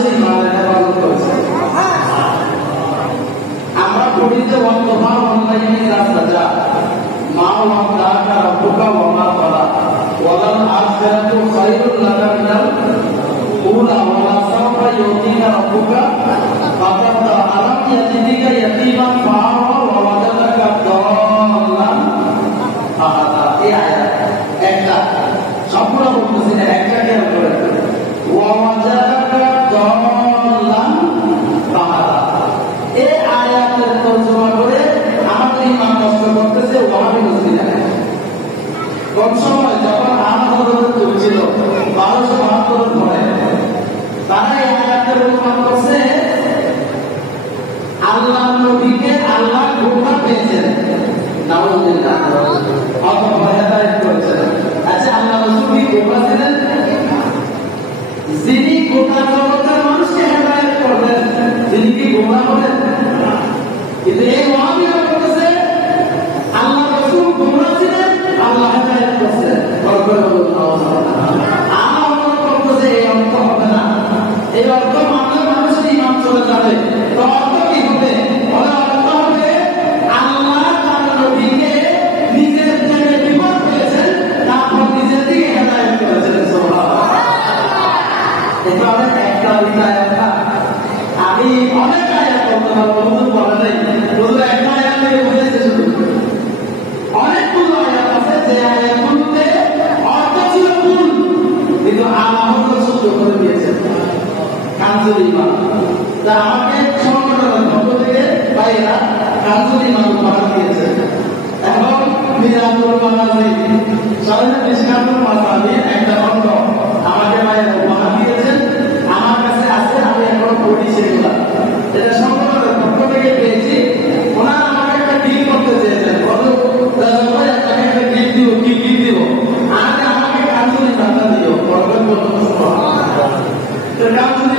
মানুষের ইমানের হেফাজত করেছে। আমরা পড়িতে ওয়াক্তফা ওয়াল্লাইলি ইযা সাজা মা ওয়াদাকা রাব্বুকা ওয়া মা ক্বালা ওয়ালাল আখিরাতু খায়রুল লাকা মিনাল উলা ওয়া সাওফা ইউতিকা রাব্বুকা ফাতারদা আলাম ইয়াতিকা ইয়াতীমান ফাআওয়া ওয়া ওয়াজাদাকা দাল্লান ফাহাদা। এই আয়াত একটা সম্পূর্ণ বলতেছি না, একটা খেয়াল করে ওয়া ওয়াজাদাকা দাল্লান ফাহাদা। এই আয়াতের তর্জমা করে আমাদের ইমান নষ্ট করতেছে ওয়াহাবি মুসলিমরা। কোন সময় যখন আনহদর চলছিল 1272 পরে তারা এই আয়াতের অনুমান করছে আল্লাহ নবীকে আল্লাহ ধোঁকা পেয়েছেন, নাউযুবিল্লাহ, অথবা হেদায়েত করেছেন। আচ্ছা, আল্লাহ রাসূল কি ধোঁকা ছিলেন? যিনি গোটা জগতের মানুষকে হেদায়েত করবেন তিনি কি গোমরাহ হবেন? কিন্তু এই ওয়াহাবিরা বলতেছে আল্লাহ রাসূল গোমরাহ ছিলেন, আল্লাহ হেদায়েত করেছেন। আমার বলতেছে এই অর্থ হবে না, এই অর্থ মানলে মানুষের ইমান চলে যাবে। তো অর্থ কি হবে? অর্থ হবে আল্লাহ তার নবীকে নিজের থেকে বিপদ পেয়েছেন, তারপর নিজের দিকে হেদায়েত করেছেন। এটা অনেক একটা আয়াত না, আমি অনেক আয়াত বলতে পারবো, হুজুর বলে নাই, হুজুর একটা আয়াত থেকে বুঝাইছে শুধু। অনেকগুলো আয়াত আছে যে আয়াতগুলোতে অর্থ ছিল ভুল, কিন্তু আল্লাহ শুদ্ধ করে দিয়েছেন। কানজুল ইমান যা আমাকে সংগঠনের পক্ষ থেকে ভাইয়েরা কানজুল ইমান উপহার দিয়েছেন। এবং মিরাজুল মানাজি সারা মিশকাতুল মাসাবির একটা খণ্ড আমাকে ভাইয়েরা উপহার দিয়েছেন। আমার কাছে আছে, আমি এখন পড়ি সেগুলা। এটা সংগঠনের পক্ষ থেকে পেয়েছি। ওনারা আমাকে একটা ডিল করতে চেয়েছেন, তাকে একটা গিফট দিব, কি গিফট দিব? আমাকে কানজুল ইমানটা দিও, কানজুল